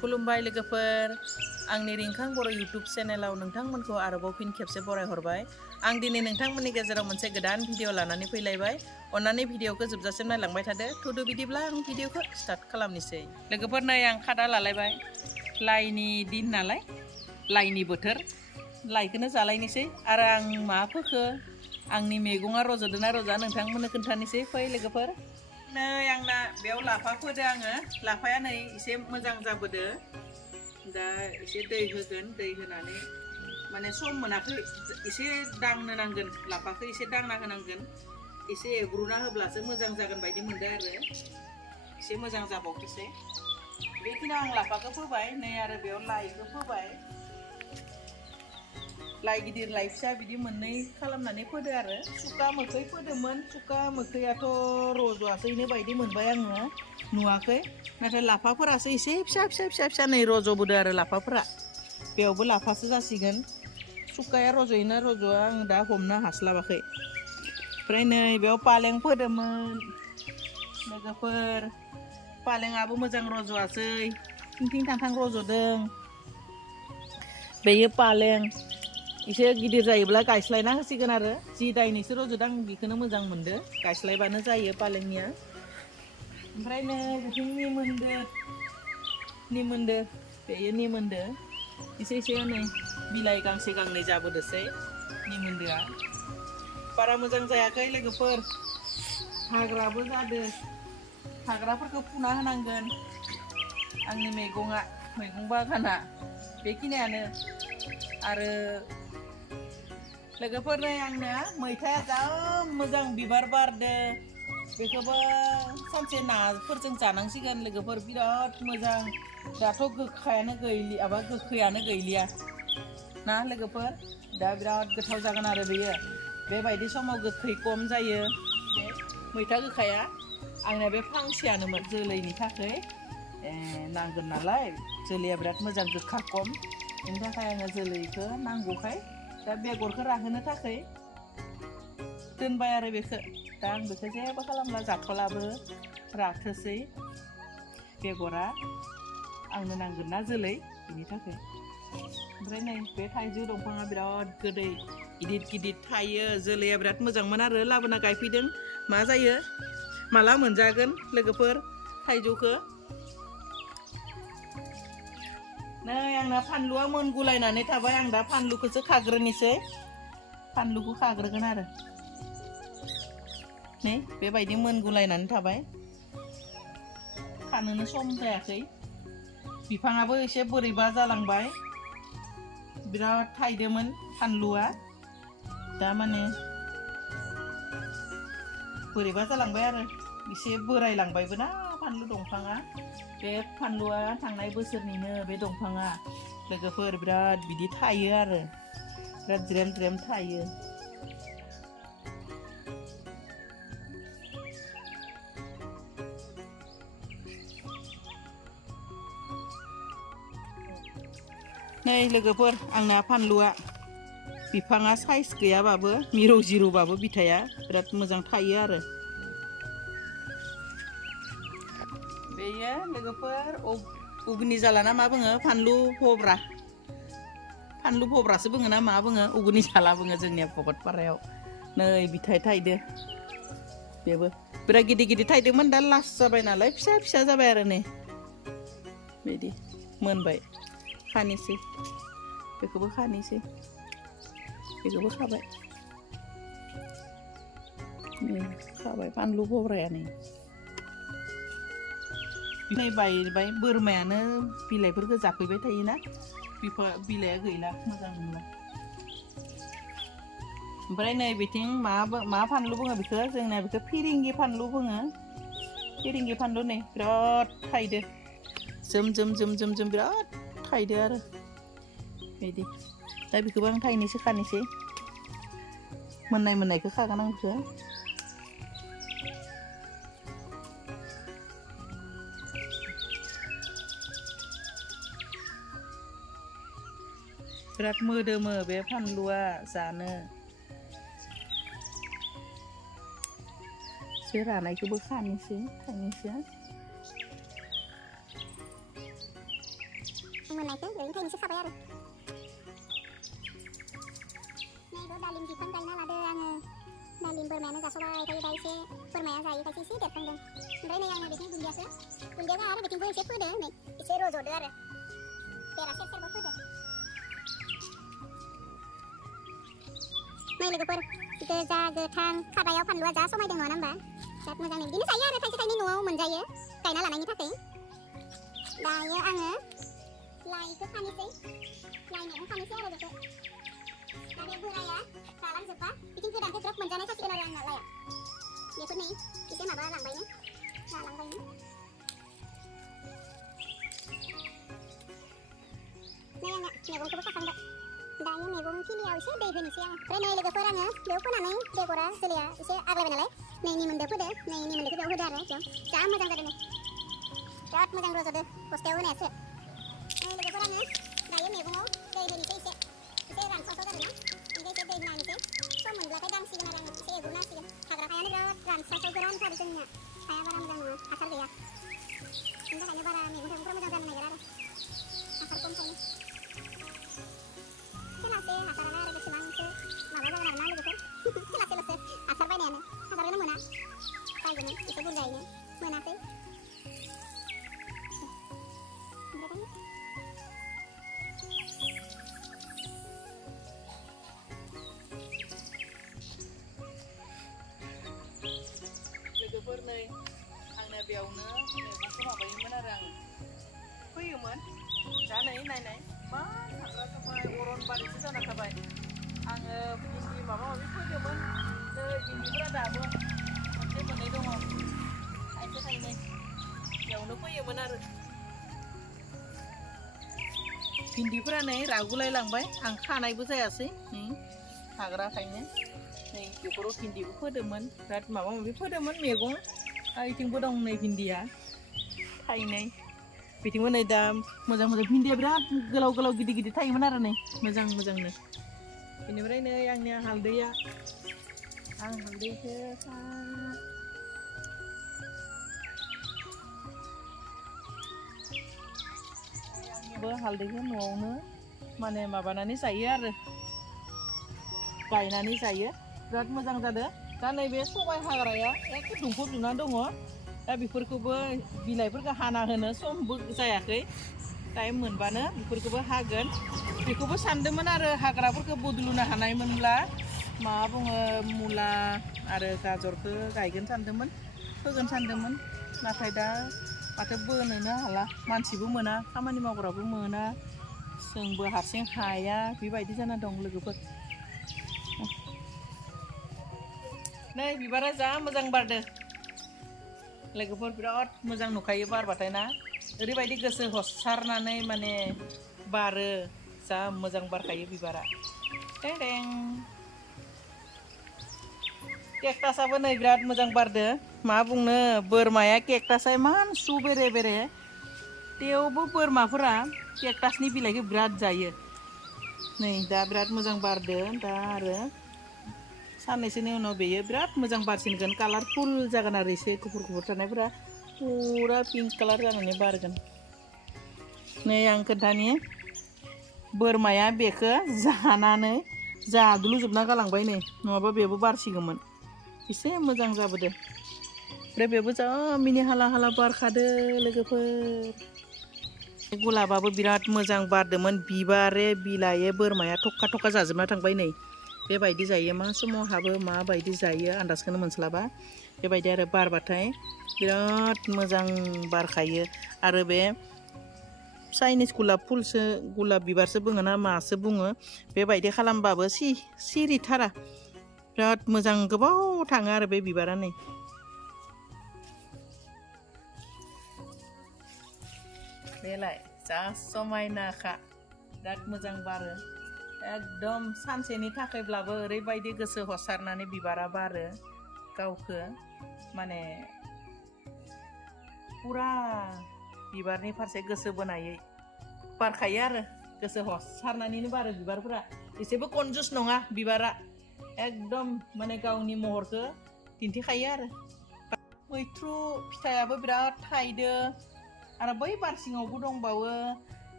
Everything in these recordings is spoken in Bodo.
खुलुमबाय लोगोफोर आंनि रिंखां बर' इउटुब चेनेलाव नोंथांमोनखौ आरोबाव फिन खेबसे बरायहरबाय आं दिनै नोंथांमोननि गेजेराव मोनसे गोदान भिडिअ लानानै फैलायबाय अन्नानै भिडिअखौ जोबजासिम नायलांबाय थादो थुदो बिदिब्ला आं भिडिअखौ स्टार्ट खालामनोसै लोगोफोर नै आं खादा लालायबाय लाइनि दिन नालाय लाइनि बोथोर लाइखौनो जालायनोसै आरो आं मा फोखो आंनि मैगङा रज'दोंना रज'a नोंथांमोननो खोन्थानोसै फै लोगोफोर नै आंना बेयाव लाफा फोदो आङो लाफाया नै एसे मोजां जाबोदो दा एसे दै होगोन दै होनानै माने सम मोनाखै एसे दांनो नांगोन लाफाखौ एसे दांना होनांगोन एसे एवग्रुना होब्लासो मोजां जागोन बायदि मोनदों आरो एसे मोजां जाबावथोसै बेखिनियाव आं लाफाखौ फोबाय नै आरो बेयाव लाइखौ फोबाय लाइ गिदिर लाइ फिसा बिदि मोननै खालामनानै फोदो आरो सुखा मोखै फोदोंमोन सुखा मोखैयाथ' रज'आसैनो बायदि मोनबाय आङो नुवाखै नाथाय लाफाफोरासो एसे फिसा फिसा फिसा फिसा नै रज'बोदो आरो लाफाफोरा बेयावबो लाफासो जासिगोन सुखाया रज'योना रज'आ आं दा हमनो हास्लाबाखै ओमफ्राय नै बेयाव पालें फोदोंमोन लोगोफोर पालेंआबो मोजां रज'आसै थिं थां रज'दों बेयो पालें एसे गिदिर जायोब्ला गायस्लायना होसिगोन आरो जि दाइनैसो रज'दों आं बेखौनो मोजां मोनदो गायस्लायबानो जायो पालेंनिया ओमफ्राय नै बिथिं निमोनदो बेयो निमोनदो एसे एसे नै बिलाइ गांसे गांनै जाबोदोसै निमोनदोआ बारा मोजां जायाखै लोगोफोर हाग्राबो जादो हाग्राफोरखौ फुना होनांगोन आंनि मैगं बागाना बेखिनियानो आरो लोगोफोर नै आंना मैथाया जा मोजां बिबार बारदो बेखौबो सानसे नाफोरजों जानांसिगोन लोगोफोर बिराद मोजां दाथ' गोखायानो गैलिया गोखैयानो गैलिया ना लोगोफोर दा बिराद गोथाव जागोन आरो बेयो बेबायदि समाव गोखै खम जायो बे मैथा गोखाया आंना बे फांसेयानोमोन जोलैनि थाखाय नांगोन नालाय जोलैया बिराद मोजां गोखा खम बेनि थाखाय आङो जोलैखौ नांगौखाय दा बेगरखौ राहोनो थाखाय दोनबाय आरो बेखौ दा आं बेखौ जेबो खालामला जाथ'लाबो राथोसै बेगरा आंनो नांगोन ना जोलै बेनि थाखाय ओमफ्राय नै बे थाइजौ दंफाङा बिराद गोदै गिदिर गिदिर थायो जोलैया बिराद मोजांमोन आरो लाबोना गायफैदों मा जायो माला मोनजागोन लोगोफोर थाइजौखौ नै आंना फानलुआ मोनगुलायनानै थाबाय आं दा फानलुखौसो खाग्रोनोसै फानलुखौ खाग्रोगोन आरो नै बेबायदि मोनगुलायनानै थाबाय खानोनो सम जायाखै बिफाङाबो एसे बोरैबा जालांबाय बिराद थाइदोंमोन फानलुआ दा माने बोरैबा जालांबाय आरो एसे बोरायलांबायबो ना फानलु दंफाङा बे फानलुआ थांनाय बोसोरनिनो बे दंफाङा लोगोफोर बिराद बिदि थायो आरो बिराद ज्रेम ज्रेम थायो नै लोगोफोर आंना फानलुआ बिफाङा साइज गैयाबाबो मिरौ जिरौबाबो बिथाया बिराद मोजां थायो आरो बेयो लोगोफोर उगुनि जाला ना मा बुङो फानलु भब्रासो बुङो ना मा बुङो उगुनि जाला बुङो जोंनिया भगतपारायाव नै बिथाइ थाइदो बेबो बिराद गिदिर गिदिर थाइदोंमोन दा लास्ट जाबाय नालाय फिसा फिसा जाबाय आरो नै बिदि मोनबाय खानोसै बेखौबो खानोसै बेखौबो खाबाय फानलु भब्राया नै बायबाय बोरमायानो बिलाइफोरखौ जाफैबाय थायोना बिलाइया गैला मोजां मोनला ओमफ्राय नै बिथिं मा फानलु बुङो बेखौ जोंना बेखौ फिरिंगि फानलु बुङो फिरिंगि फानलु नै बिराद थाइदो जोम जोम जोम जोम जोम बिराद थाइदो आरो बिदि दा बेखौबो आं थाइनैसो खानोसै मोननायखौ खागोन आं बेखौ बिराद मोदोमो बे फानलुआ जानो एसे रानायखौबो खानोसै थाइनैसो मोननायखौ ओरैनो थाइनैसो खाबाय आरो नैबो दालिम बिफां गायना लादो आङो दालिम बोरमायानो जास'बाय थायो दा एसे बोरमाया जायो खायसे एसे देरखांदों ओमफ्राय नै आङो बेथिं दुन्दियाखौ आरो बेथिंबो एसे फोदो नै एसे रज'दो आरो बेरा सेर सेरबो फोदो नै लोगोफोर गोजा गोथां खादायाव फानलुआ जा समायदों नङा होमबा बिराद मोजां बिदिनो जायो आरो थाइसे थाइनै न'आव मोनजायो गायना लानायनि थाखाय दायो आङो लाइखौ खानोसै लाइ मैगं खानोसै आरो बेखौ दा बे बोराया जालांजोबबा बिथिं गोदानखौ ग्रोब मोनजानाय जासिगोन आरो आंना लाइया बेफोर नै एसे माबा लांबायनो जालांबायनो नै आङो मैगंखौबो खाखांबाय दायो मैगं थिलियाव एसे दै होनोसै आङो ओमफ्राय नै लोगोफोर आङो बेयाव फोनानै बेगरा जोलैया एसे आग्लायबाय नालाय नै निमोन्दो फोदो नै निमोन्दोखौ बेयाव होदो आरो बेयाव जा मोजां जादों नै बिराद मोजां रज'दो बस्थायाव होनायासो नै लोगोफोर आङो दायो मैगङाव दै होनोसै एसे रानसावसाव जादों ना ओमफ्राय एसे दै होना होनोसै सम मोनब्लाथाय दांसिगोन आरो आङो एसे एवग्रोना होसिगोन हाग्रा हायानो बिराद रानसावसाव गोरानथार जोंनिया हाया बारा मोजां नङा हासार गैया बेनि थाखायनो बारा मैगं थाइगंफ्रा मोजां जानो नागिरा आरो हासार खमखायनो थेलासे हासारालाय आरो बेसेबांसो माबा जागोन आरो ना लोगोफोर थेलासेल'सो हासार बायनायानो हासारखौनो मोना बायगौमोन एसे बुरजायैनो मोनाखै लोगोफोर नै आंना बेयावनो मैगंखौ माबायोमोन आरो आङो फैयोमोन दा नै नायनाय मा हाग्रा थाबाय अरनबारिसो जाना थाबाय आङो भिन्दि माबा माबि फोदोंमोन नै भिन्दिफोरा दाबो मोनसे मोननै दङ थाइसे थाइनै बेयावनो फैयोमोन आरो भिन्दिफोरा नै रागुलायलांबाय आं खानायबो जायासै नै हाग्राखायनो नै बेफोराव भिन्दिबो फोदोंमोन बिराद माबा माबि फोदोंमोन मैगं बेथिंबो दं नै भिन्दिया थाइनै बिथिंबो नै दा मोजां मोजां भिन्दिया बिराद गोलाव गोलाव गिदिर गिदिर थायोमोन आरो नै मोजां मोजांनो बेनिफ्राय नै आंनिया हालदैया आं हालदैखौ आंनियाबो हालदैखौ न'आवनो माने माबानानै जायो आरो गायनानै जायो बिराद मोजां जादों दा नैबे सबाइ हाग्राया एखे दुंफबजोबनानै दङ दा बेफोरखौबो बिलाइफोरखौ हाना होनो समबो जायाखै टाइम मोनबानो बेफोरखौबो हागोन बेखौबो सानदोंमोन आरो हाग्राफोरखौ बदलुनो हानायमोनब्ला मा बुङो मुला आरो गाजरखौ गायगोन सानदोंमोन फोगोन सानदोंमोन नाथाय दा माथो बोनोनो हाला मानसिबो मोना खामानि मावग्राबो मोना जोंबो हारसिं हाया बेबायदि जाना दं लोगोफोर नै बिबारा जा मोजां बारदों लोगोफोर बिराद मोजां नुखायो बारबाथाय ना ओरैबायदि गोसो हसारनानै माने बारो जा मोजां बारखायो बिबारा टें केकटासआबो नै बिराद मोजां बारदो मा बुंनो बोरमाया केकटासआ इमान सु बेरे बेरे थेवबो बोरमाफोरा केकटासनि बिलाइखौ बिराद जायो नै दा बिराद मोजां बारदो दा आरो साननैसोनि उनाव बेयो बिराद मोजां बारसिनगोन कालारफुल जागोन आरो एसे गुफुर गुफुर थानायफोरा पुरा पिंक कालार जानानै बारगोन नै आं खोन्थानि बोरमाया बेखौ जानानै जादुलुजोबना गालांबाय नै नङाबा बेबो बारसिगौमोन एसे मोजां जाबोदो ओमफ्राय बेबो जा मिनि हाला हाला बारखादो लोगोफोर गलाबाबो बिराद मोजां बारदोंमोन बिबारे बिलाइए बोरमाया थखा थखा जाजोबना थांबाय नै बेबायदि जायो मा समाव हाबो माबायदि जायो आन्दाजखौनो मोनस्लाबा बेबायदि आरो बारबाथाय बिराद मोजां बारखायो आरो बे चाइनिस गलाप फुलसो गलाप बिबारसो बुङो ना मासो बुङो बेबायदि खालामबाबो सिरिथारा बिराद मोजां गोबाव थाङो आरो बे बिबारा नै बेलाय जा समायनाखा बिराद मोजां बारो एकदम सानसेनि थाखायब्लाबो ओरैबायदि गोसो हसारनानै बिबारा बारो गावखौ माने पुरा बिबारनि फारसे गोसो बोनायै बारखायो आरो गोसो हसारनानैनो बारो बिबारफोरा एसेबो कनजुस नङा बिबारा एकदम माने गावनि महरखौ दिन्थिखायो आरो मैथ्रु फिथाइयाबो बिराद थाइदो आरो बै बारसिङावबो दंबावो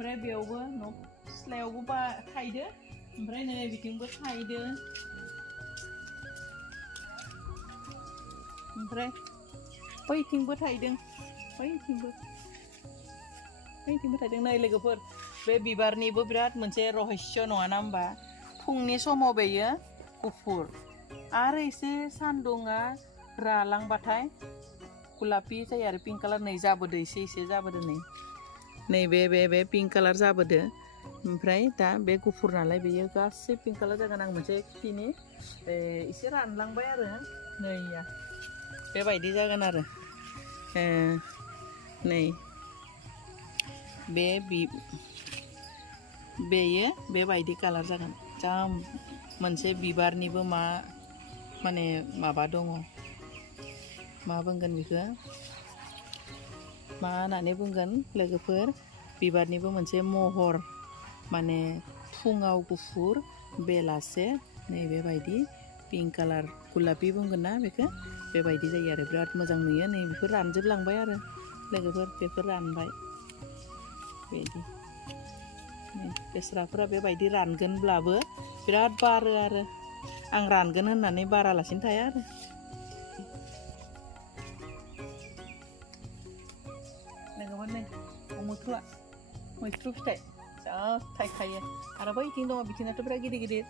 ओमफ्राय बेयावबो न' सिथ्लायावबो बा थायदो ओमफ्राय नै बिथिंबो थायदो ओमफ्राय बैथिंबो थायदों बैथिंबो थायदों नै लोगोफोर बे बिबारनिबो बिराद मोनसे रहस्य नङा ना होमबा फुंनि समाव बेयो गुफुर आरो एसे सान्दुङा रालांबाथाय गुलापि जायो आरो पिंक कालार नै जाबोदो एसे जाबोदो नै बे पिंक कालार जाबोदो ओमफ्राय दा बे गुफुर नालाय बेयो गासै पिंक कालार जागोन आं मोनसे खिथिनि एसे रानलांबाय आरो नैया बेबायदि जागोन आरो नै बेयो बेबायदि कालार जागोन जा मोनसे बिबारनिबो माने माबा दङ मा बुंगोन बेखौ मा होननानै बुंगोन लोगोफोर बिबारनिबो मोनसे महर माने फुङाव गुफुर बेलासे नै बेबायदि पिंक कालार गुलापि बुंगोन ना बेखौ बेबायदि जायो आरो बिराद मोजां नुयो नै बेफोर रानजोबलांबाय आरो लोगोफोर बेफोर रानबाय बेबायदि बेस्राफोरा बेबायदि रानगोनब्लाबो बिराद बारो आरो आं रानगोन होननानै बारालासिनो थाया आरो लोगोफोर नै मैथ्रु फिथाइ जा थायखायो आरो बैथिं दङ बिथिंनाथ' बिराद गिदिर गिदिर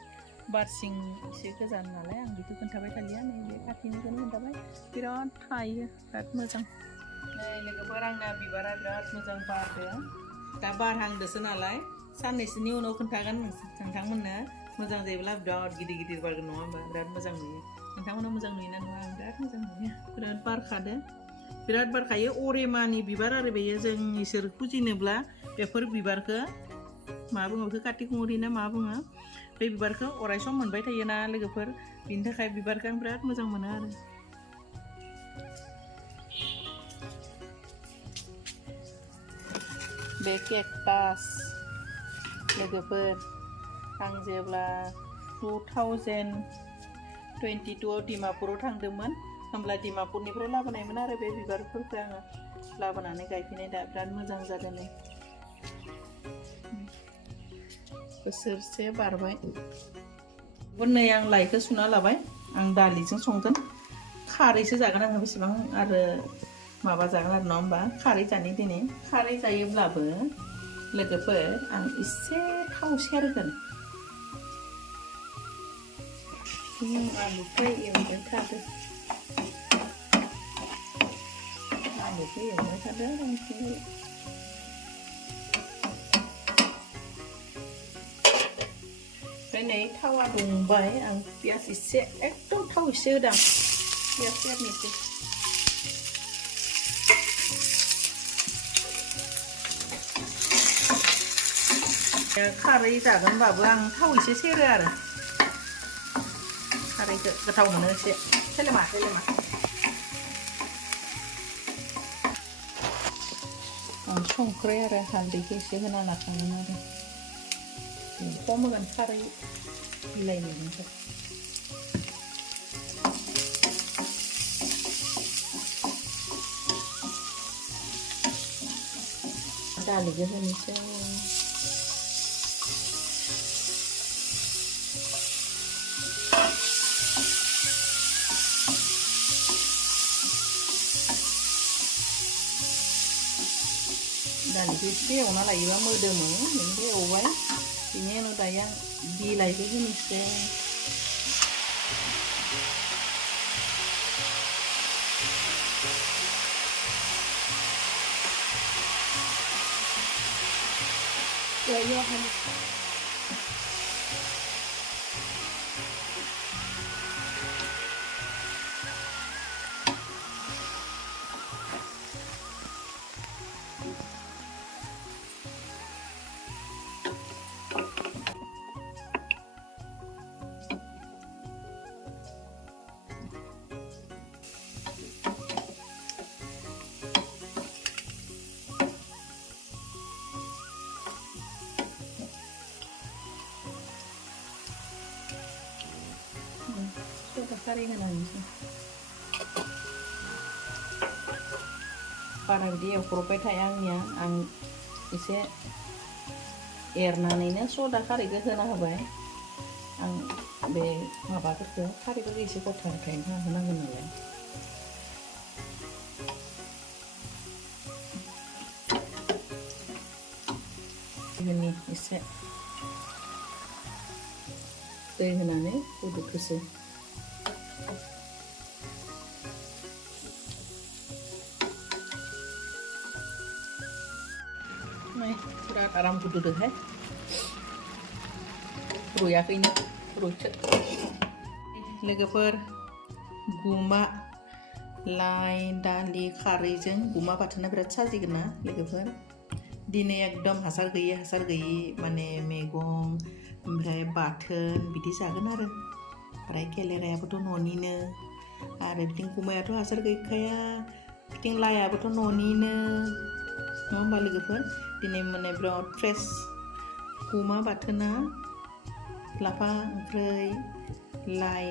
बारसिं एसे गोजान नालाय आं बेखौ खोन्थाबाय थालिया नै बे खाथिनिखौनो खोन्थाबाय बिराद थायो बिराद मोजां नै लोगोफोर आंना बिबारा बिराद मोजां बारदों दा बारहांदोसो नालाय साननैसोनि उनाव खोन्थागोन नोंथांमोननो मोजां जायोब्ला बिराद गिदिर बारगोन नङा होमबा बिराद मोजां नुयो नोंथांमोना मोजां नुयोना नुवा आं बिराद मोजां नुयो बिराद बारखादो बिराद बारखायो अरेमानि बिबार आरो बेयो जों इसोर फुजिनोब्ला बेफोर बिबारखौ मा बुङो बेखौ कातिकुमुरि ना मा बुङो बे बिबारखौ अराय सम मोनबाय थायोना लोगोफोर बिनि थाखाय बिबारखौ आं बिराद मोजां मोनो आरो बे केकटास लोगोफोर आं जेब्ला 2022 आव डिमापुराव थांदोंमोन होमब्ला डिमापुरनिफ्राय लाबोनायमोन आरो बे बिबारफोरखौ आङो लाबोनानै गायफैनाय दा बिराद मोजां जादों नै बोसोरसे बारबाय नै आं लाइखौ सुना लाबाय आं दालिजों संगोन खारैसो जागोन आङो बेसेबां आरो माबा जागोन आरो नङा होमबा खारै जानि दिनै खारै जायोब्लाबो लोगोफोर आं एसे थाव सेरगोन आलुखौ एवबाय थादो ओमफ्राय नै थावा दुंबाय आं पियास एसे एकदम थाव एसे होदां पियास सेरनोसै खारै जागोनबाबो आं थाव एसे सेरो आरो खारैखौ गोथाव मोनो एसे सेलेमा आं संख्रि आरो हालदैखौ एसे होना लाखांगोन आरो खम होगोन खारै बिलाइ मैगंखौ दालिखौ होनोसै दालिखौ एसे एवना लायोबा मोदोमो बेनिफ्राय एवबाय बेनि उनाव दायो आं बिलाइखौ होनोसै खारै होनानैसै बारा बिदि एवख्रबबाय थाया आंनिया आं एसे एरनानैनो सदा खारैखौ होना होबाय आं बे माबाफोरखौ खारैफोरखौ एसे गथा गथायैनो होनांगोन नालाय बेनि एसे दै होनानै गोदौहोसै बिराद आराम गोदौदोहाय रुयाखैनो रुइथो लोगोफोर गुमा लाइ दालि खारैजों गुमा बाथोना बिराद साजिगोन ना लोगोफोर दिनै एकदम हासार गैयि माने मैगं ओमफ्राय बाथोन बिदि जागोन आरो ओमफ्राय केलेरायाबोथ' न'निनो आरो बिथिं गुमायाथ' हासार गैखाया बिथिं लाइआबोथ' न'निनो नङा होमबा लोगोफोर दिनै माने बिराद फ्रेश गुमा बाथोना लाफा ओंख्रै लाइ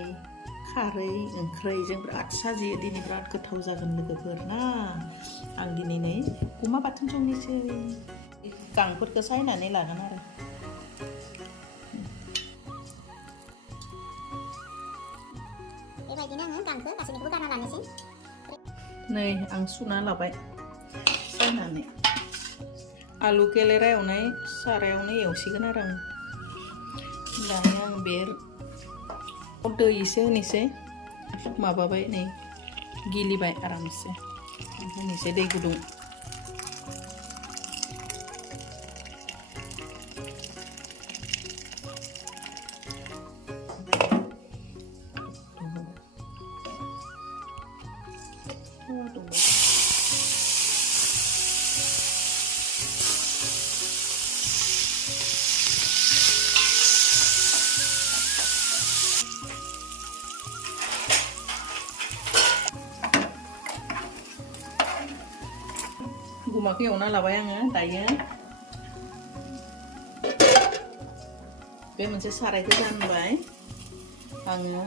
खारै ओंख्रैजों बिराद साजियो दिनै बिराद गोथाव जागोन लोगोफोर ना आं दिनै नै गुमा बाथोन संनोसै गांफोरखौ सायनानै लागोन आरो बेबायदिनो आङो गांखौ गासैनिखौबो गारना लानोसै नै आं सुना लाबाय सायनानै आलु केलेरा एवनाय सारायावनो एवसिगोन आरो आं दायो आं बे दै एसे होनोसै माबाबाय नै गिलिबाय आरामसे होनोसै दै गुदुं गुमाखौ एवना लाबाय आङो दायो बे मोनसे सारायखौ जानबाय आङो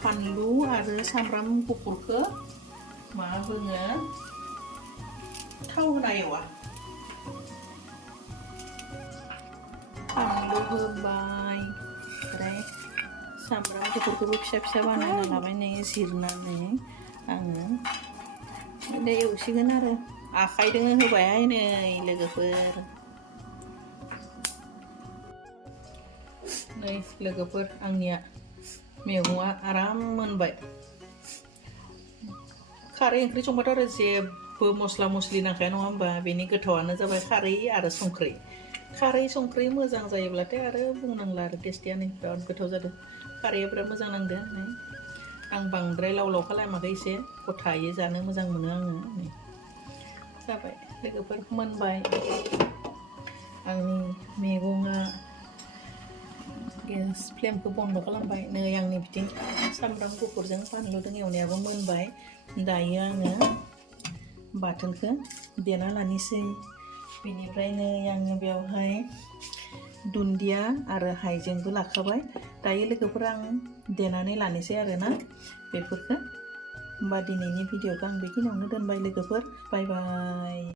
फानलु आरो सामब्राम गुफुरखौ मा बुङो थाव होना एवा फानलु होबाय ओमफ्राय सामब्राम गुफुरखौबो फिसा फिसा बानायना लाबाय नै जिरनानै आङो दा एवसिगोन आरो आखाइजोंनो होबायहाय नै लोगोफोर नै लोगोफोर आंनिया मैगङा आराम मोनबाय खारै ओंख्रि संबाथ' आरो जेबो मस्ला मस्लि नांखाया नङा होमबा बेनि गोथावानो जाबाय खारै आरो संख्रि खारै संख्रि मोजां जायोब्लाथाय आरो बुंनांला आरो टेस्टियानो बिराद गोथाव जादों खारैया बिराद मोजां नांदों आं बांद्राय लाव लाव खालामाखै एसे गथायै जानो मोजां मोनो आङो जाबाय लोगोफोर मोनबाय आंनि मैगङा गेस फ्लेमखौ बन्द खालामबाय नै आंनि बिथिं सामब्राम गुफुरजों फानलुजों एवनायाबो मोनबाय दायो आङो बाथोनखौ देना लानोसै बेनिफ्राय नै आङो बेवहाय दुन्दिया आरो हाइजेंबो लाखाबाय दायो लोगोफोर आं देनानै लानोसै आरोना बेफोरखौ होमबा दिनैनि भिडिअखौ आं बेखिनियावनो दोनबाय लोगोफोर बाय बाय